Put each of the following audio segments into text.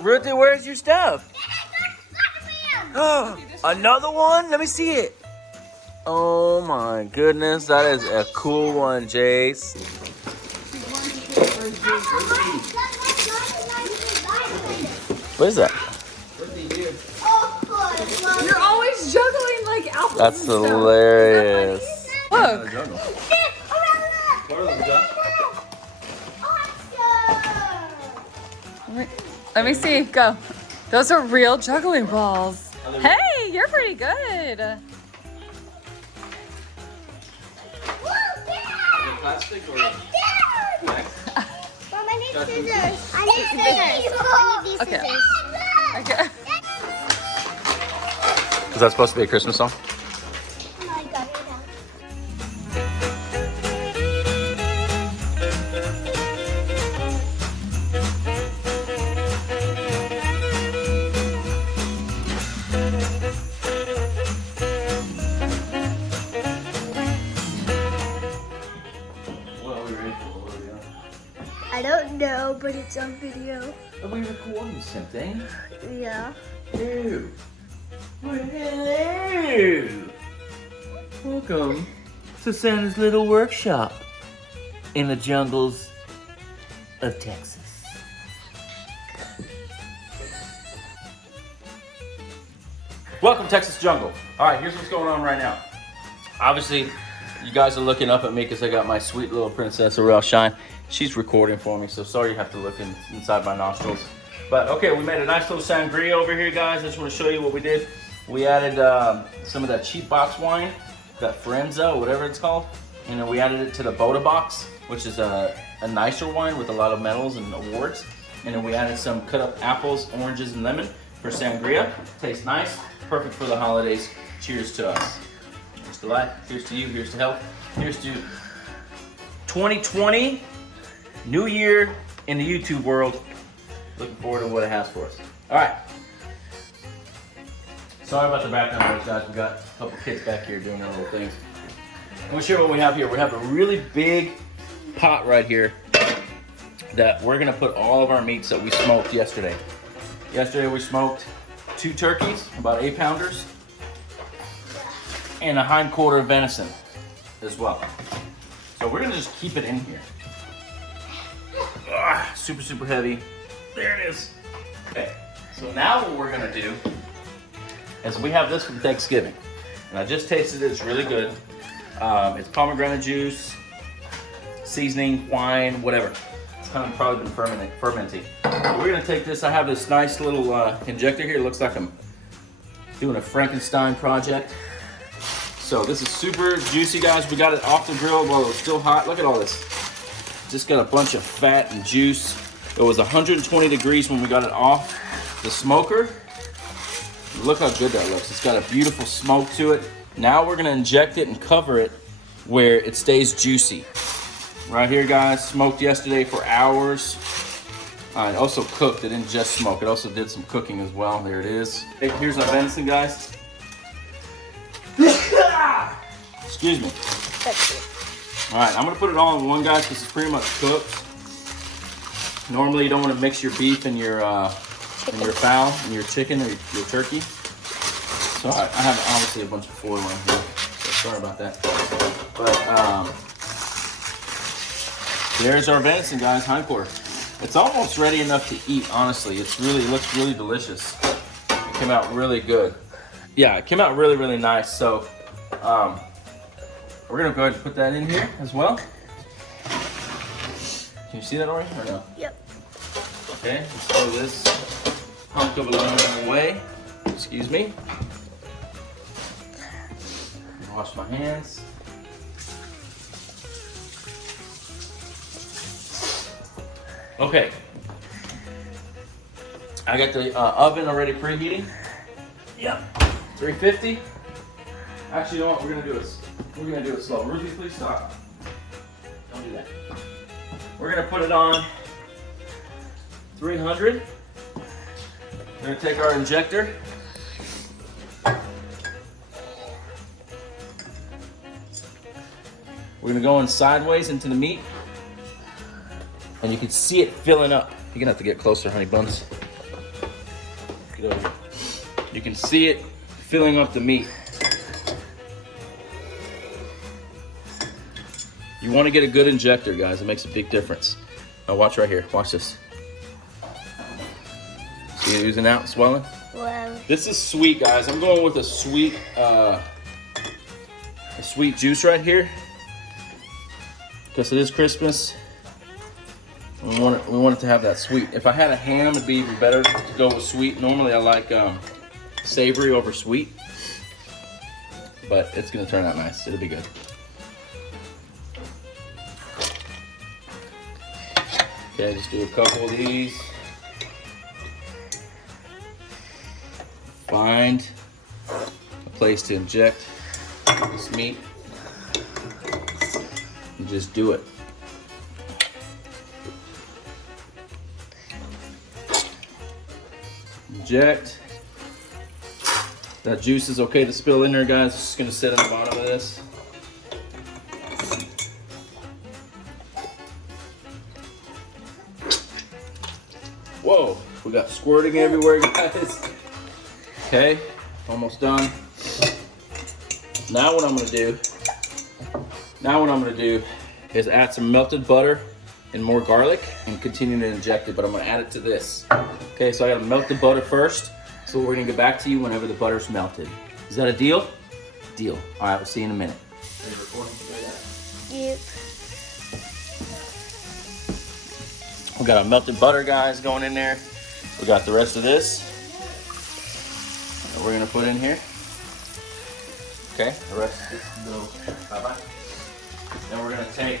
Ruthie, where's your stuff? Oh, another one? Let me see it. Oh my goodness, that is a cool one, Jace. What is that? You're always juggling like apples. That's hilarious. Look. Let me see. Go. Those are real juggling balls. Hey, you're pretty good. Plastic or Mom, I need scissors. I need these Okay. scissors. Okay. Is that supposed to be a Christmas song? Oh my God. What are we ready for? What are we on? I don't know, but it's on video. Are we recording something? Yeah. Hello. Hello. Welcome to Santa's little workshop in the jungles of Texas. Welcome, Texas Jungle. All right, here's what's going on right now. Obviously, you guys are looking up at me because I got my sweet little princess, Aurel Shine. She's recording for me, so sorry you have to look inside my nostrils. But okay, we made a nice little sangria over here, guys. I just want to show you what we did. We added some of that cheap box wine, that Frenza, whatever it's called. And then we added it to the Boda box, which is a nicer wine with a lot of medals and awards. And then we added some cut up apples, oranges, and lemon for sangria. Tastes nice, perfect for the holidays. Cheers to us. Here's to life, here's to you, here's to health, here's to 2020, new year in the YouTube world. Looking forward to what it has for us. All right. Sorry about the background noise, guys. We got a couple kids back here doing their little things. I'm gonna share what we have here. We have a really big pot right here that we're gonna put all of our meats that we smoked yesterday. Yesterday we smoked 2 turkeys, about 8-pounders, and a hind quarter of venison as well. So we're gonna just keep it in here. Super, super heavy. There it is. Okay, so now what we're gonna do is we have this from Thanksgiving. And I just tasted it, it's really good. It's pomegranate juice, seasoning, wine, whatever. It's kind of probably been fermenting. So we're gonna take this, I have this nice little injector here. It looks like I'm doing a Frankenstein project. So this is super juicy, guys. We got it off the grill while it was still hot. Look at all this. Just got a bunch of fat and juice. It was 120 degrees when we got it off the smoker. Look how good that looks. It's got a beautiful smoke to it. Now we're gonna inject it and cover it where it stays juicy. Right here, guys, smoked yesterday for hours. It also cooked, it didn't just smoke. It also did some cooking as well. There it is. Hey, here's our venison, guys. Excuse me. All right, I'm gonna put it all in one, guys, because it's pretty much cooked. Normally, you don't want to mix your beef and your fowl and your chicken or your turkey. So I have obviously a bunch of foil in here. So sorry about that. But there's our venison, guys, hind quarter. It's almost ready enough to eat. Honestly, it looks really delicious. It came out really good. Yeah, it came out really, really nice. So we're gonna go ahead and put that in here as well. Can you see that already or no? Yep. Okay, let's throw this hunk of aluminum away. Excuse me. Wash my hands. Okay. I got the oven already preheating. Yep. 350. Actually, you know what? We're gonna do it slow. Ruthie, please stop. Don't do that. We're gonna put it on 300. We're gonna take our injector. We're gonna go in sideways into the meat. And you can see it filling up. You're gonna have to get closer, honey buns. Get over here. You can see it filling up the meat. You want to get a good injector, guys. It makes a big difference. Now watch right here. Watch this. See it oozing out, swelling? Wow. This is sweet, guys. I'm going with a sweet juice right here because it is Christmas. We want it to have that sweet. If I had a ham, it'd be even better to go with sweet. Normally, I like savory over sweet, but it's gonna turn out nice. It'll be good. Okay, just do a couple of these. Find a place to inject this meat and just do it. Inject. That juice is okay to spill in there, guys. It's just gonna sit on the bottom of this. Whoa, we got squirting everywhere, guys. Okay, almost done. Now what I'm gonna do is add some melted butter and more garlic and continue to inject it, but I'm gonna add it to this. Okay, so I gotta melt the butter first. So we're gonna get back to you whenever the butter's melted. Is that a deal? Deal. All right, we'll see you in a minute. Yep. We got our melted butter, guys, going in there. We got the rest of this that we're gonna put in here. Okay, the rest of this can go bye-bye. Then we're gonna take,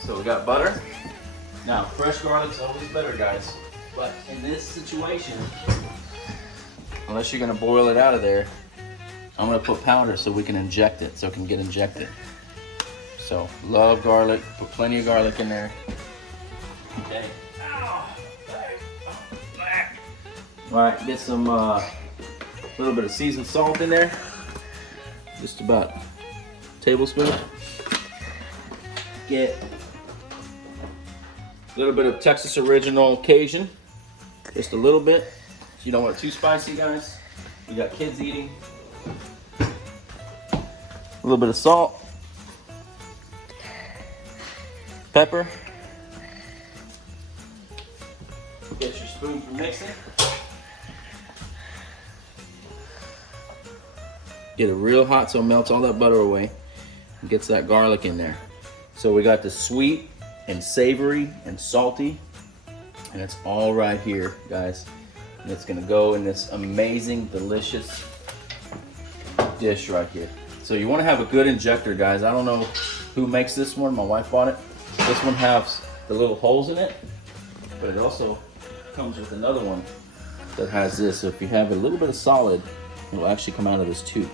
so we got butter. Now, fresh garlic's always better, guys. But in this situation, unless you're gonna boil it out of there, I'm gonna put powder so we can inject it, so it can get injected. So, love garlic, put plenty of garlic in there. Okay. All right, get some little bit of seasoned salt in there. Just about a tablespoon. Get a little bit of Texas Original Cajun. Just a little bit. You don't want it too spicy, guys. We got kids eating. A little bit of salt. Pepper. Get your spoon for mixing. Get it real hot so it melts all that butter away and gets that garlic in there. So we got the sweet and savory and salty, and it's all right here, guys. And it's gonna go in this amazing, delicious dish right here. So you wanna have a good injector, guys. I don't know who makes this one. My wife bought it. This one has the little holes in it, but it also comes with another one that has this. So if you have a little bit of solid, it will actually come out of this tube.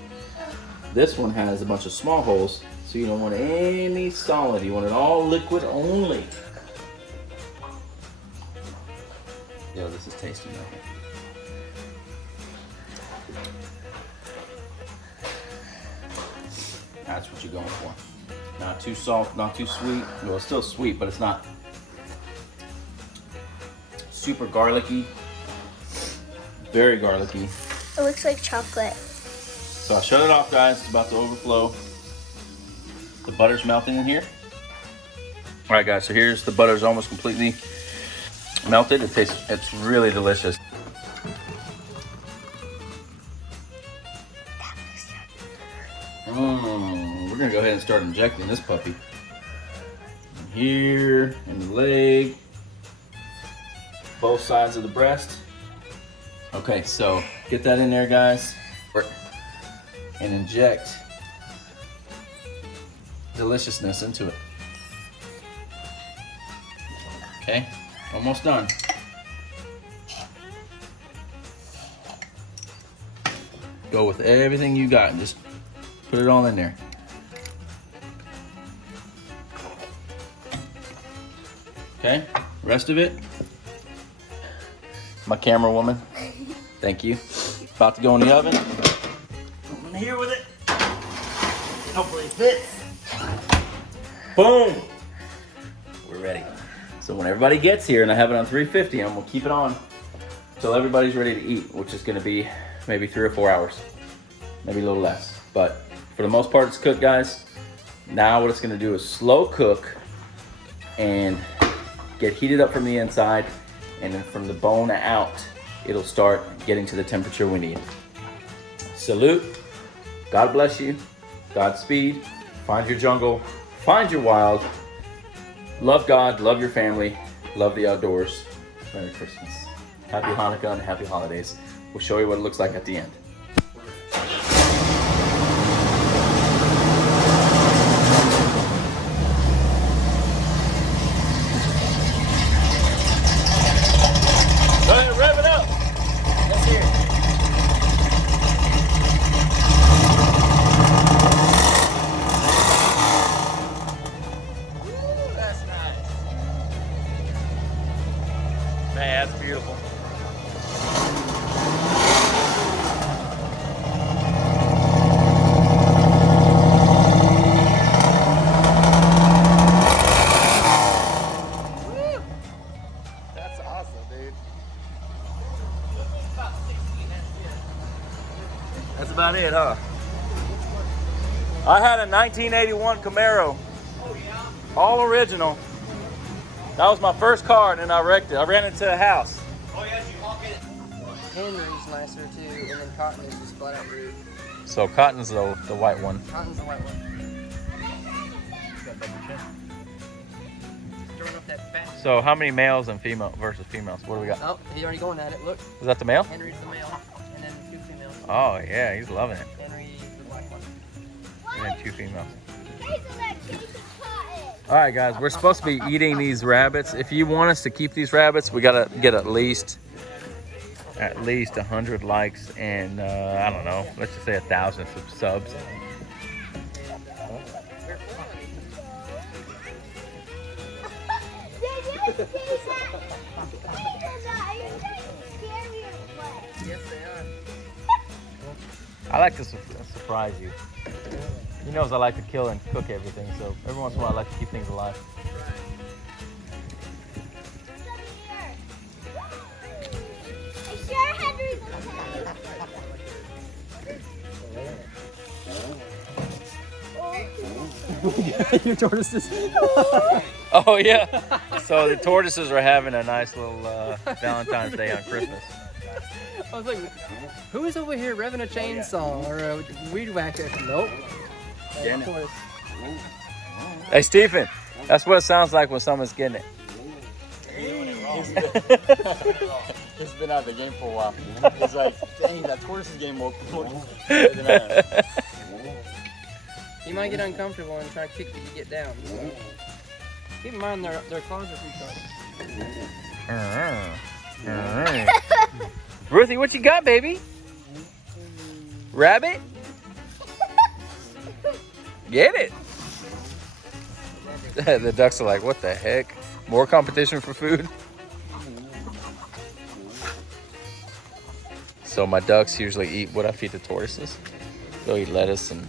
This one has a bunch of small holes, so you don't want any solid. You want it all liquid only. Yo, this is tasty right here. That's what you're going for. Not too salt, not too sweet. Well, it's still sweet, but it's not super garlicky. Very garlicky. It looks like chocolate. So I shut it off, guys. It's about to overflow. The butter's melting in here. All right, guys, so here's the butter's almost completely melted. It's really delicious. We're gonna go ahead and start injecting this puppy. Here, in the leg, both sides of the breast. Okay, so get that in there, guys, and inject deliciousness into it. Okay, almost done. Go with everything you got and just put it all in there. Okay, rest of it. My camera woman, thank you. About to go in the oven. I'm here with it. Hopefully it fits. Boom. We're ready. So when everybody gets here and I have it on 350, I'm gonna keep it on till everybody's ready to eat, which is gonna be maybe 3 or 4 hours, maybe a little less. But for the most part, it's cooked, guys. Now what it's gonna do is slow cook and get heated up from the inside, and then from the bone out, it'll start getting to the temperature we need. Salute, God bless you, Godspeed, find your jungle, find your wild, love God, love your family, love the outdoors. Merry Christmas, Happy Hanukkah, and Happy Holidays. We'll show you what it looks like at the end. Go ahead, rev it up. Let's hear it. Ooh, that's nice. Man, that's beautiful. That's awesome, dude. That's about it, huh? I had a 1981 Camaro. Oh, yeah? All original. That was my first car, and then I wrecked it. I ran into a house. Oh, yeah, did you honk it? Henry's nicer too, and then Cotton is just flat out rude. So Cotton's the white one. Cotton's the white one. Throwing up that fat. So how many males and female versus females? What do we got? Oh, he's already going at it. Look, Is that the male? Henry's the male, and then 2 females. Oh yeah, he's loving it. Henry's the black one. And then 2 females. All right, guys, we're supposed to be eating these rabbits. If you want us to keep these rabbits, we gotta get at least 100 likes and I don't know, let's just say 1,000 subs. Yes, they are. I like to surprise you. He knows I like to kill and cook everything, so every once in a while I like to keep things alive. Your tortoises. Oh yeah. So the tortoises are having a nice little Valentine's Day on Christmas. I was like, who is over here revving a chainsaw or a weed whacker? Nope. Getting it. Hey Stephen, that's what it sounds like when someone's getting it. He's been out of the game for a while. He's like, dang, that tortoise's game more better than I am. You might get uncomfortable and try to kick you to get down. So. Keep in mind their claws are retarded. Ruthie, what you got, baby? Rabbit? Get it. The ducks are like, what the heck? More competition for food? So my ducks usually eat what I feed the tortoises. They'll eat lettuce and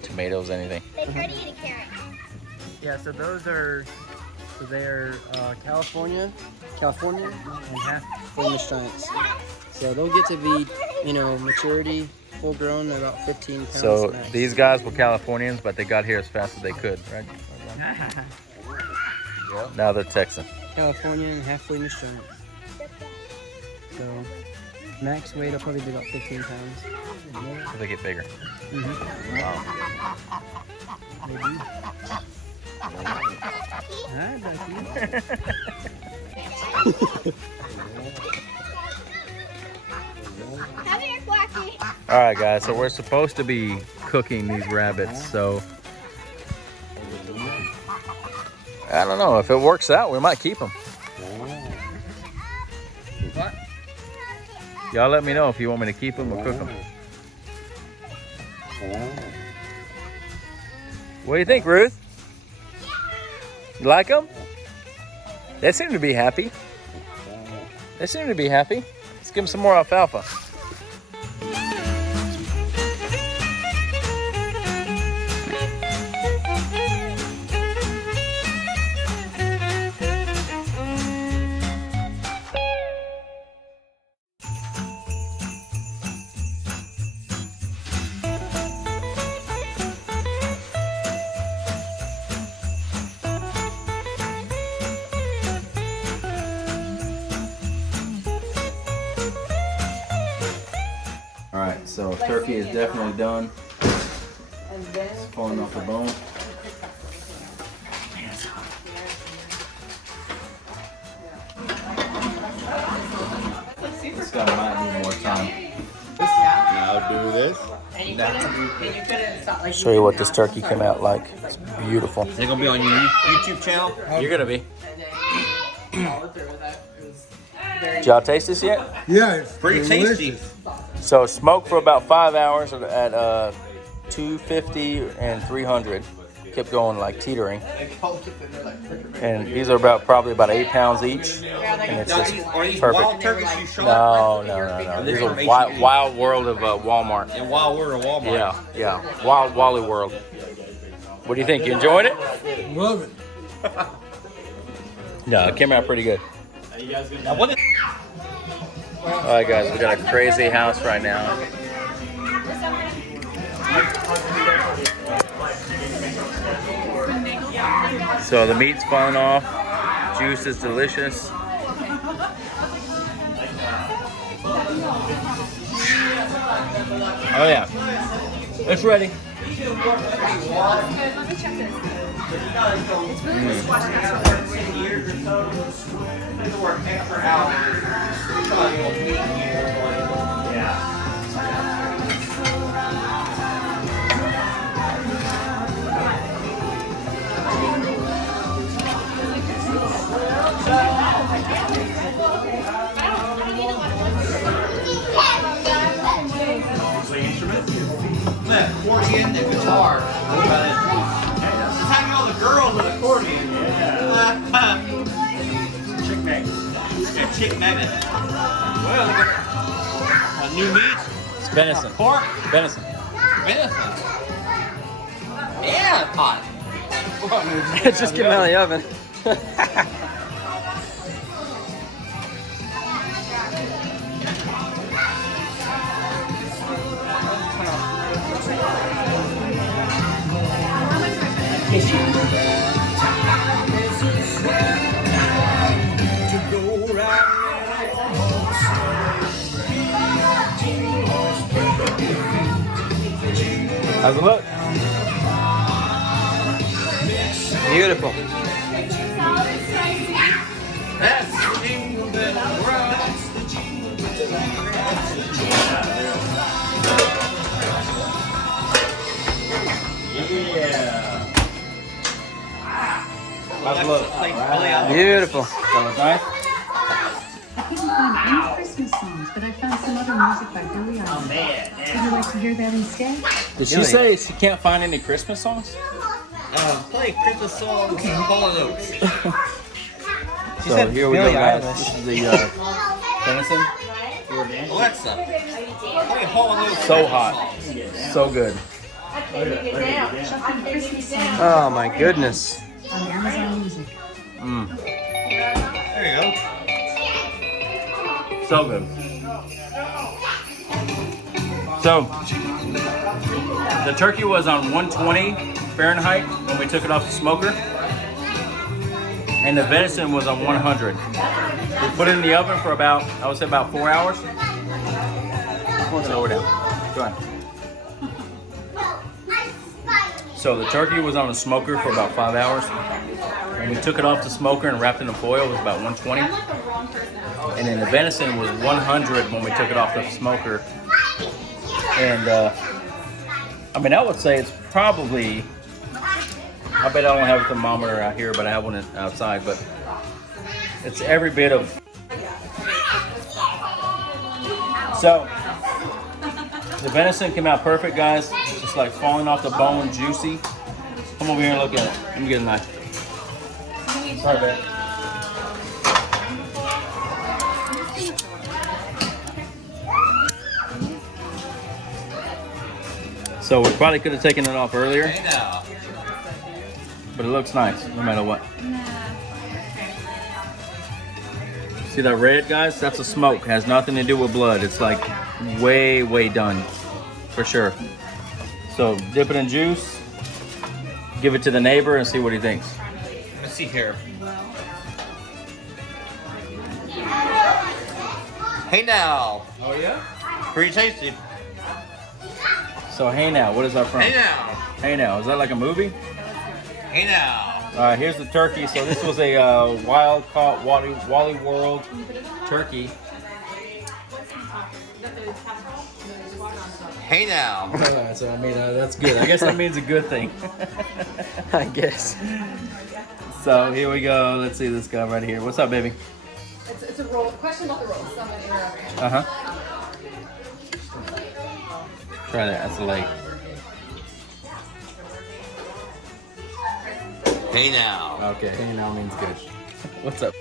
tomatoes, anything. They try to eat a carrot. Yeah, so they're California, and half Flemish giants. So they'll get to be, maturity, full grown, about 15 pounds. So max. these guys were Californians, but they got here as fast as they could, right? Now they're Texan. California and half Flemish giants. So max weight will probably be about 15 pounds. So they get bigger. Wow. Maybe. Hi, Ducky. Come here, Quacky. All right, guys. So we're supposed to be cooking these rabbits. So I don't know if it works out. We might keep them. What? Y'all let me know if you want me to keep them or cook them. What do you think, Ruth? You like them? They seem to be happy. Let's give them some more alfalfa. So turkey is definitely done. It's falling off the bone. This guy might need more time. Now do this. Show you what this turkey came out like. It's beautiful. Is it gonna be on your YouTube channel? You're gonna be. Did y'all taste this yet? Yeah, it's Pretty delicious. tasty. So smoked for about 5 hours at 250 and 300. Kept going like teetering. And these are probably about 8 pounds each. And it's just Are these wild perfect. turkeys you shot? No. These are wild world of Walmart. In Wild World of Walmart. Yeah. Wild Wally World. What do you think? You enjoyed it? Love it. No, it came out pretty good. Now, what is All right, guys, we got a crazy house right now. So the meat's falling off. Juice is delicious. Oh yeah, it's ready. that accordion and guitar? It's having all the girls with accordion. Yeah. Chick magnet. Yeah, chick magnet. Well, they got new meat. It's venison. Pork. Venison. Venison. Yeah, hot. It's just getting out of the oven. How's it look? Beautiful. That's Jingle Bell Rock. Yeah. How's it look? Beautiful. That look nice? I couldn't find any Christmas songs, but I found some other music by Billie Eilish. Would you like to hear that instead? Did she say she can't find any Christmas songs? Play Christmas songs and Hall & Oates. So said here we go, Billie guys. Eilish. This is the venison. Alexa, play Hall & Oates. So hot. So good. Shuffling Christmas songs Oh my goodness. on Amazon Music. There you go. So good. So, the turkey was on 120 Fahrenheit when we took it off the smoker. And the venison was on 100. We put it in the oven for about, I would say about 4 hours. Lower down. Go ahead. So the turkey was on the smoker for about 5 hours. When we took it off the smoker and wrapped it in foil, it was about 120. And then the venison was 100 when we took it off the smoker. And I mean, I would say it's probably, I bet I don't have a thermometer out here, but I have one outside, but it's every bit of. So the venison came out perfect, guys. It's just like falling off the bone, juicy. Come over here and look at it. Let me get a knife. Sorry, babe. So we probably could have taken it off earlier, Hey now. but it looks nice no matter what. See that red, guys? That's a smoke. Has nothing to do with blood. It's like way, way done for sure. So dip it in juice, give it to the neighbor and see what he thinks. Let's see here. Hey now. Oh yeah? Pretty tasty. So Hey Now, what is that from? Hey now. Hey Now, is that like a movie? Hey now. All right, here's the turkey. So this was a wild caught Wally World turkey. Hey now. So I mean, that's good. I guess that means a good thing. I guess. So here we go. Let's see this guy right here. What's up, baby? It's a roll. Question about the rolls. Somebody interrupt. Uh huh. Try that. That's a leg. Hey now. Okay. Hey now means good. What's up?